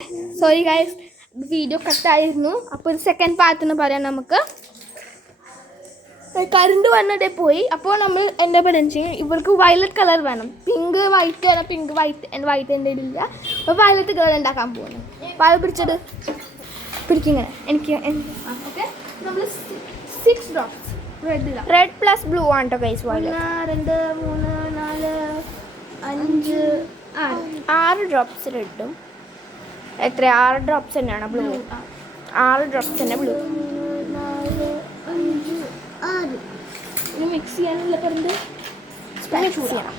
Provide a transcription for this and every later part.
Sorry guys, video കട്ടായിരുന്നു. അപ്പോൾ ഒരു second part എന്ന് പറയാം. നമുക്ക് കറണ്ട് വന്നിട്ടേ പോയി. അപ്പോൾ നമ്മൾ എന്താ പറയുക, ഇവർക്ക് വയലറ്റ് കളർ വേണം. പിങ്ക് വൈറ്റ് വേണം. പിങ്ക് വൈറ്റ് എൻ്റെ ഇല്ല. അപ്പോൾ വയലറ്റ് കളർ ഉണ്ടാക്കാൻ പോകുന്നു. വാഴ പിടിച്ചത് പിടിക്കിങ്ങനെ എനിക്ക്. ഓക്കെ, നമ്മൾ 6 ഡ്രോപ്സ് റെഡ് പ്ലസ് ബ്ലൂ ആണ് കേട്ടോ ഗൈസ്. 1 2 3 4 5 6 ഡ്രോപ്സ് റെഡും എത്ര 6 ഡ്രോപ്സ് തന്നെയാണ് ബ്ലൂ. 6 ഡ്രോപ്സ് തന്നെ ബ്ലൂ. 4 5 6 ഇനി മിക്സ് ചെയ്യാനുള്ള കറണ്ട് മിക്സ് ചെയ്യണം.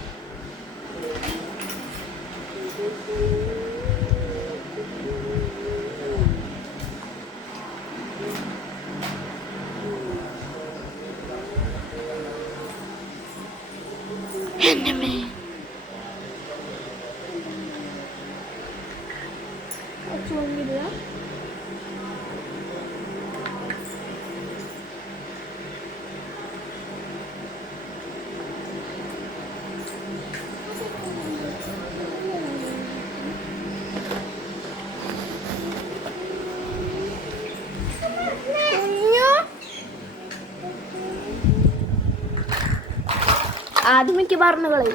ആദ്യം മിക്ക പറഞ്ഞുകളെ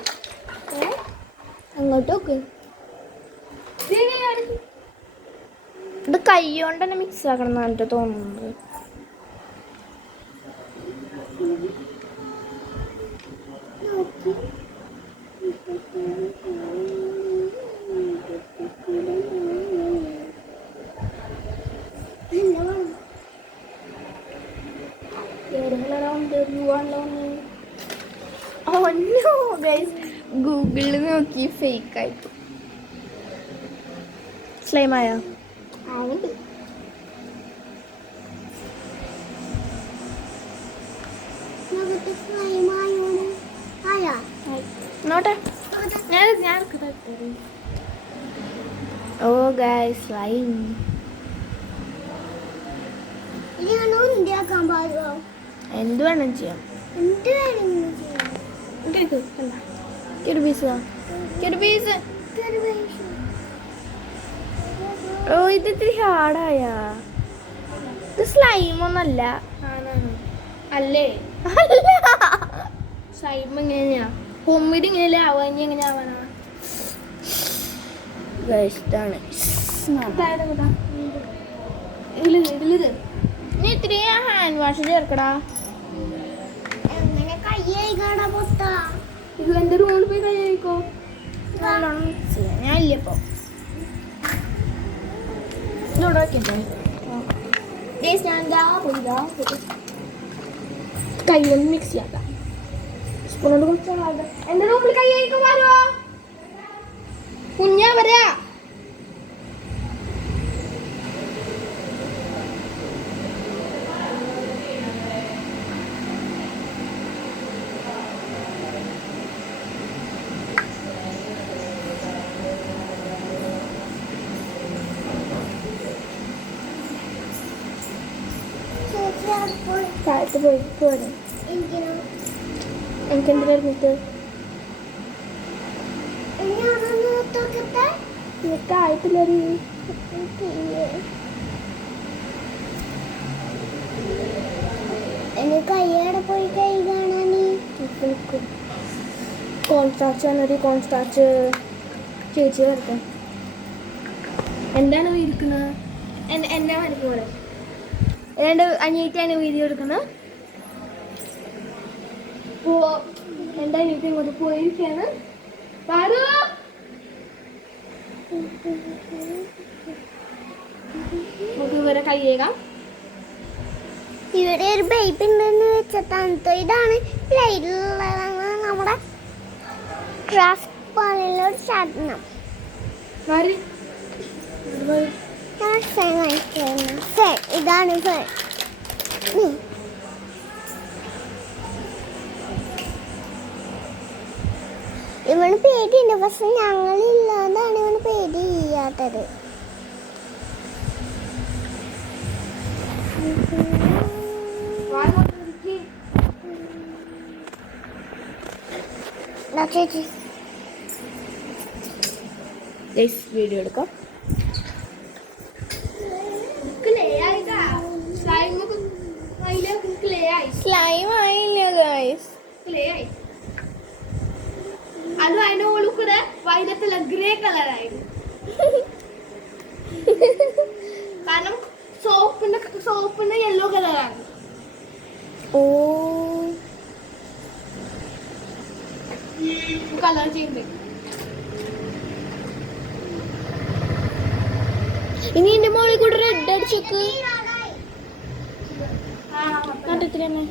അങ്ങോട്ട് നോക്ക്. ഇത് കൈ കൊണ്ട് തന്നെ മിക്സ് ആക്കണം എന്നാണ് എനിക്ക് തോന്നുന്നത്. ഗൂഗിളിൽ നോക്കി ഫേക്ക് ആയിട്ട് സ്ലൈമായ നോട്ടെ. ഓ ഗൈസ് സ്ലൈം എന്ത് വേണം ചെയ്യാം. ഓ ഇത് ഇത്തിരി ഹാർഡായ. ഇത് സ്ലൈമൊന്നല്ല. അല്ലേ? സ്ലൈം എങ്ങനെയാ ഹോംമെയ്ഡ് ഇങ്ങനെയല്ലേ ആവാ? ഇനി എങ്ങനെ ആവാനാ? ഇതാണ് നീ ഇത്തിരി ഹാൻഡ് വാഷ് ചേർക്കടാ. ഇത് എന്റെ റൂമിൽ പോയി കഴിക്കോ. ഞാനില്ലപ്പോ കയ്യിലൊന്ന് മിക്സ് ചെയ്യാം. സ്പൂണോട് കുറച്ച് എന്റെ റൂമിൽ കൈ കഴിക്കാൻ വരുമോ? കുഞ്ഞാ വരാ. താഴത്ത് പോയി പോരെ. എനിക്ക് എന്തിനായിരുന്നിട്ട് ആയിട്ടില്ലൊരു കയ്യടെ പോയി കൈ കാണാനീ കോൺസ്റ്റാച്ച് ആണ്. കോൺസ്റ്റാച്ച് ചേച്ചി വരട്ടെ. എന്താണ് ഇരിക്കുന്നത്? എൻ്റെ വരയ്ക്കൂടെ എൻ്റെ അനിയത്തിയാണ് വീഡിയോ എടുക്കുന്നത്. അപ്പോൾ എൻ്റെ അനിയത്തി ഇങ്ങോട്ട് പോയിരിക്കുകയാണ്. നമുക്ക് ഇവരെ കൈയേകാം. ഇവിടെ ഒരു ബേബി ഉണ്ടെന്ന് വെച്ചിട്ടാണ്. ഇതാണ് നമ്മുടെ ക്രാഫ്റ്റ് പോലെയുള്ളൊരു സാധനം. ഇതാണ് ഇവന് പേടിയുണ്ട്, പക്ഷെ ഞങ്ങളില്ലാതാണ് ഇവന് പേടി ചെയ്യാത്തത്. ചേച്ചി വീഡിയോ എടുക്കാം. സ്ലൈം ആയില്ല ഗൈസ്. ക്ലേ ആയി. അത് അതിന്റെ ഉള്ളിൽ കൂടെ വൈലത്തുള്ള ഗ്രേ കളറായിരുന്നു. കാരണം സോപ്പിന്റെ യെല്ലോ കളറാണ്. ഓ കളർ ചെയ്യുമ്പോ ഇനി എന്റെ മോളിൽ കൂടെ റെഡ് അടിച്ചേക്ക്. കണ്ടിട്ട് തന്നെ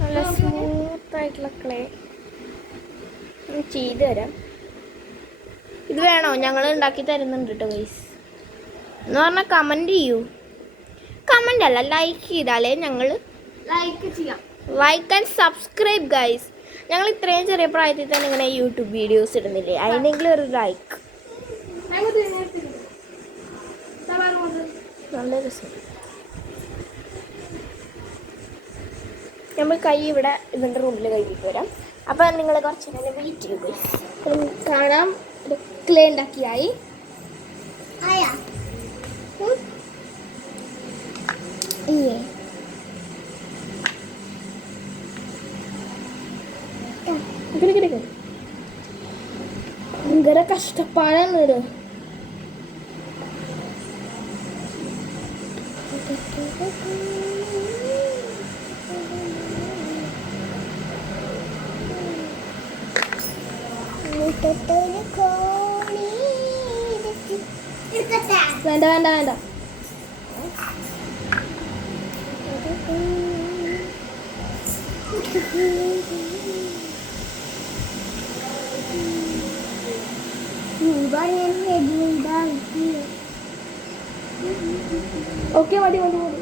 നല്ല സ്മൂത്ത് ആയിട്ടുള്ള ക്ലേ ചെയ്ത് തരാം. ഇത് വേണോ? ഞങ്ങൾ ഉണ്ടാക്കി തരുന്നുണ്ട് കേട്ടോ ഗൈസ്. എന്ന് പറഞ്ഞാൽ കമൻറ്റ് ചെയ്യൂ. കമൻ്റ് അല്ല, ലൈക്ക് ചെയ്താലേ ഞങ്ങൾ ലൈക്ക് ചെയ്യാം. Like and subscribe guys. ഞങ്ങൾ ഇത്രയും ചെറിയ പ്രായത്തിൽ തന്നെ ഇങ്ങനെ യൂട്യൂബ് വീഡിയോസ് ഇടുന്നില്ലേ, അതിനെങ്കിലും ഒരു ലൈക്ക്. നല്ല രസം. നമ്മൾ കൈ ഇവിടെ ഇതിൻ്റെ റൂമിൽ കഴുകിയിട്ട് വരാം. അപ്പം നിങ്ങൾ കുറച്ച് നേരം വെയിറ്റ് ചെയ്യൂ ഗൈസ്. കാണാം ക്ലേ ഉണ്ടാക്കിയായി. ഭയങ്കര കഷ്ടപ്പാടാണ് ഇത്. വേണ്ട വേണ്ട വേണ്ട. ഓക്കെ മതി മതി മതി.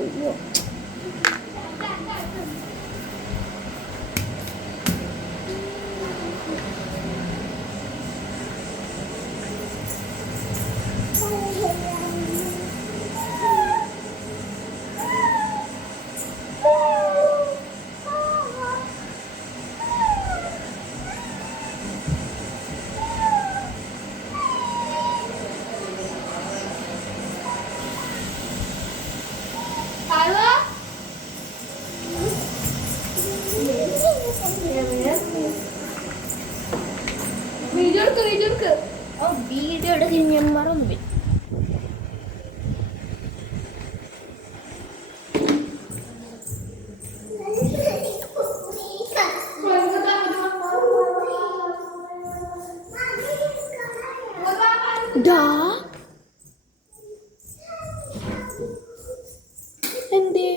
വീഡിയോ എടുക്കാൻ ഞാൻ മറന്നു. എന്തേ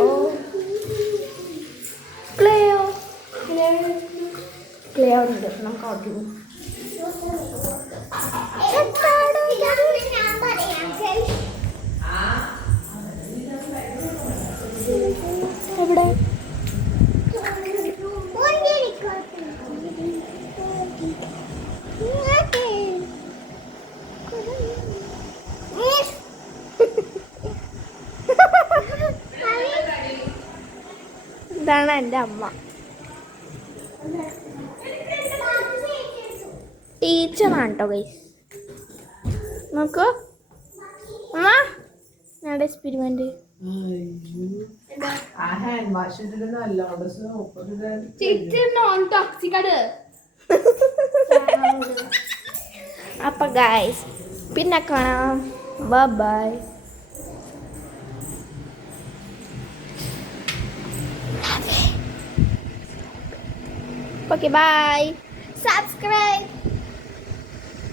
ഓ ക്ലേയോ ക്ലേ ഉണ്ട് നമുക്ക് ഓർഡർ എവിടെ ഇതാണ് എൻ്റെ അമ്മ. ടീച്ചറാണ് കേട്ടോ ഗൈസ്. നോക്കൂ അമ്മ ഞങ്ങളുടെ എക്സ്പെരിമെന്റ്. അപ്പൊ ഗൈസ് പിന്നെ കാണാം. ബൈ. Okay, bye. Subscribe.